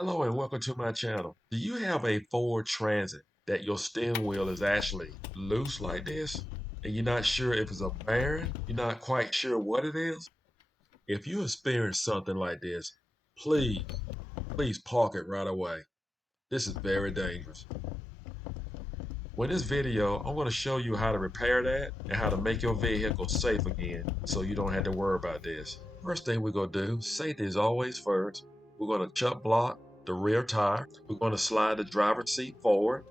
Hello and welcome to my channel. Do you have a Ford Transit that your steering wheel is actually loose like this and you're not sure if it's a bearing, you're not quite sure what it is? If you experience something like this, please park it right away. This is very dangerous. With this video, I'm going to show you how to repair that and how to make your vehicle safe again so you don't have to worry about this. First thing we're going to do, safety is always first. We're going to chuck block the rear tire. We're going to slide the driver's seat forward.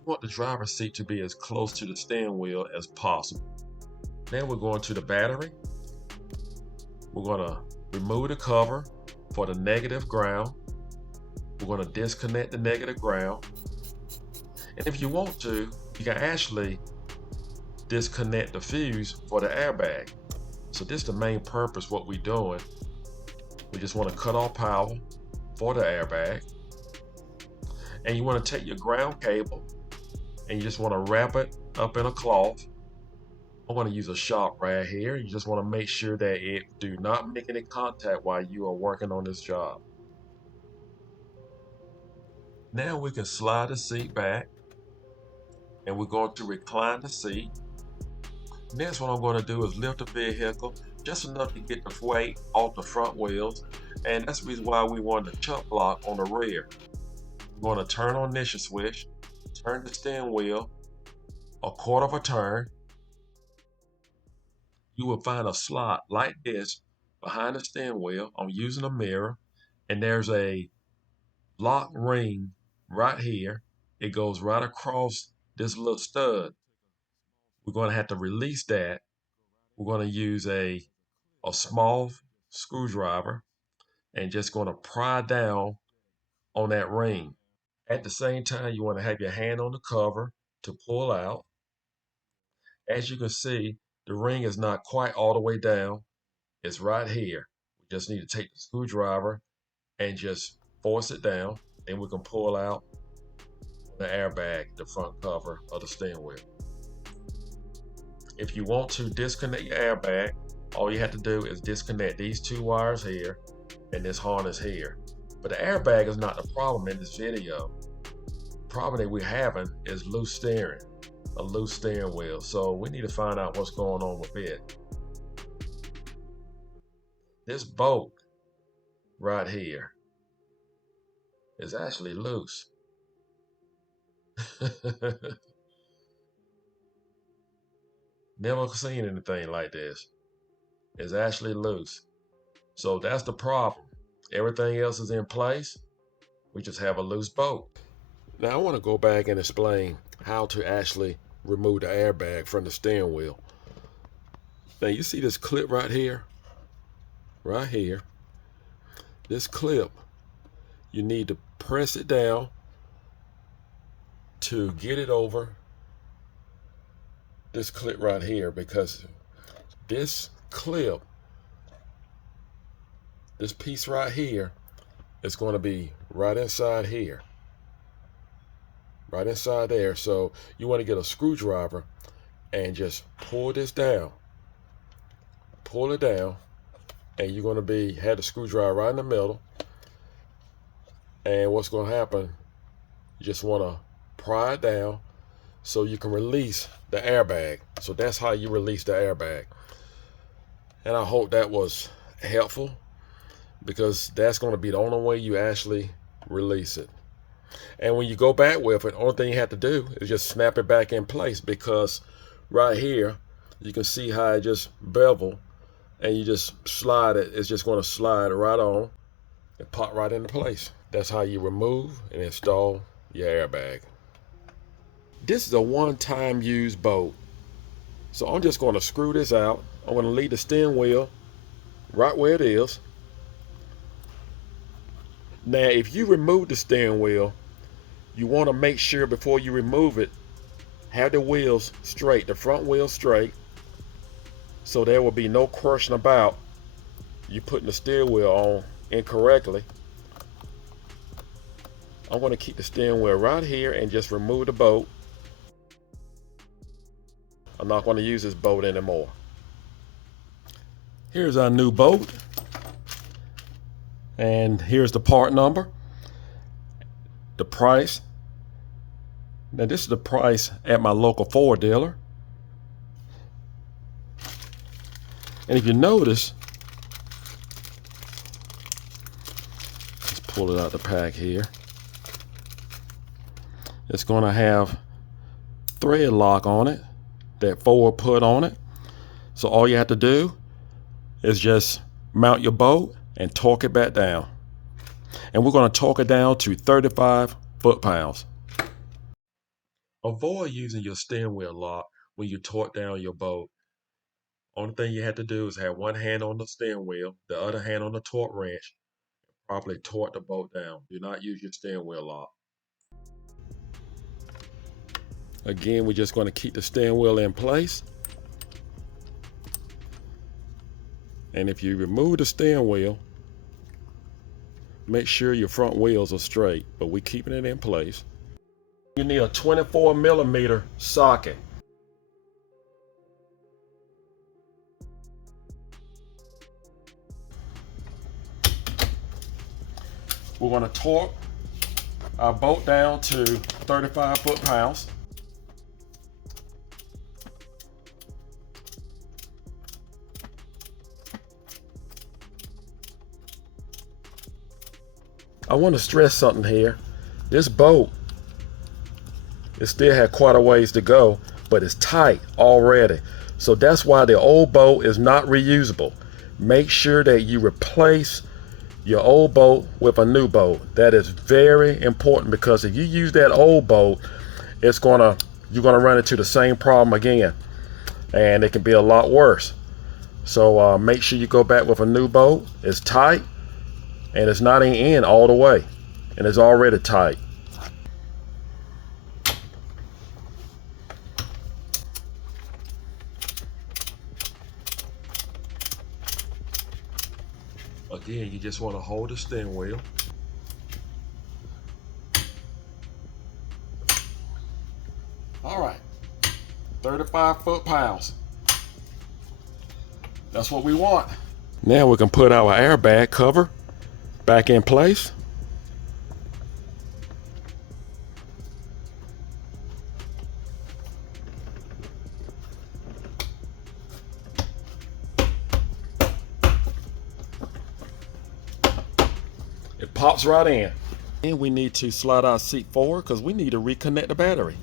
We want the driver's seat to be as close to the steering wheel as possible. Then we're going to the battery. We're going to remove the cover for the negative ground. We're going to disconnect the negative ground. And if you want to, you can actually disconnect the fuse for the airbag. So this is the main purpose what we're doing. We just want to cut off power for the airbag. And you want to take your ground cable and you just want to wrap it up in a cloth. I'm going to use a shop right here. You just want to make sure that it do not make any contact while you are working on this job. Now we can slide the seat back and we're going to recline the seat. Next, what I'm going to do is lift the vehicle just enough to get the weight off the front wheels, and that's the reason why we want the chuck block on the rear. We're going to turn on ignition switch, turn the steering wheel a quarter of a turn. You will find a slot like this behind the steering wheel. I'm using a mirror, and there's a lock ring right here. It goes right across this little stud. We're going to have to release that. We're going to use a small screwdriver and just going to pry down on that ring. At the same time, you want to have your hand on the cover to pull out. As you can see, the ring is not quite all the way down. It's right here. We just need to take the screwdriver and just force it down. Then we can pull out the airbag, the front cover of the steering wheel. If you want to disconnect your airbag, all you have to do is disconnect these two wires here and this harness here. But the airbag is not the problem in this video. The problem that we're having is loose steering, a loose steering wheel. So we need to find out what's going on with it. This bolt right here is actually loose. Never seen anything like this. It's actually loose. So that's the problem. Everything else is in place. We just have a loose bolt. Now I want to go back and explain how to actually remove the airbag from the steering wheel. Now you see this clip right here? Right here. This clip, you need to press it down to get it over this clip right here, because this clip, this piece right here, is going to be right inside here, right inside there. So you want to get a screwdriver and just pull this down, pull it down, and you're going to have the screwdriver right in the middle. And what's going to happen, you just want to pry it down so you can release the airbag. So that's how you release the airbag. And I hope that was helpful, because that's going to be the only way you actually release it. And when you go back with it, the only thing you have to do is just snap it back in place, because right here you can see how it just bevel, and you just slide it. It's just going to slide right on and pop right into place. That's how you remove and install your airbag. This is a one-time use bolt. So I'm just going to screw this out. I'm going to leave the steering wheel right where it is. Now, if you remove the steering wheel, you want to make sure before you remove it, have the wheels straight, the front wheel straight, so there will be no question about you putting the steering wheel on incorrectly. I'm going to keep the steering wheel right here and just remove the bolt. I'm not going to use this bolt anymore. Here's our new bolt. And here's the part number, the price. Now this is the price at my local Ford dealer. And if you notice, let's pull it out the pack here. It's going to have thread lock on it that Ford put on it. So all you have to do is just mount your boat and torque it back down. And we're going to torque it down to 35 foot-pounds. Avoid using your steering wheel lock when you torque down your boat. Only thing you have to do is have one hand on the steering wheel, the other hand on the torque wrench, and properly torque the boat down. Do not use your steering wheel lock. Again, we're just going to keep the steering wheel in place. And if you remove the steering wheel, make sure your front wheels are straight, but we're keeping it in place. You need a 24mm socket. We're going to torque our boat down to 35 foot-pounds. I want to stress something here. This boat, it still had quite a ways to go, but it's tight already. So that's why the old boat is not reusable. Make sure that you replace your old boat with a new boat. That is very important, because if you use that old boat, you're gonna run into the same problem again, and it can be a lot worse. So make sure you go back with a new boat. It's tight, and it's not in all the way, and it's already tight. Again, you just want to hold the steering wheel. All right, 35 foot-pounds. That's what we want. Now we can put our airbag cover back in place. It pops right in. And we need to slide our seat forward because we need to reconnect the battery.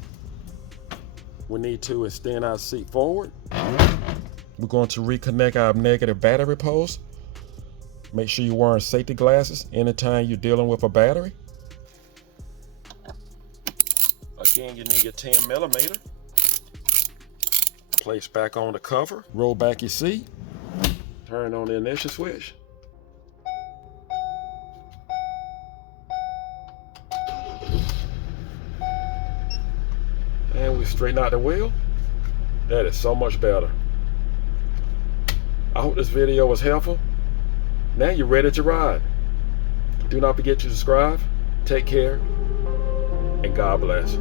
We need to extend our seat forward. We're going to reconnect our negative battery post. Make sure you're wearing safety glasses anytime you're dealing with a battery. Again, you need your 10mm. Place back on the cover. Roll back your seat. Turn on the ignition switch. And we straighten out the wheel. That is so much better. I hope this video was helpful. Now you're ready to ride. Do not forget to subscribe. Take care, and God bless.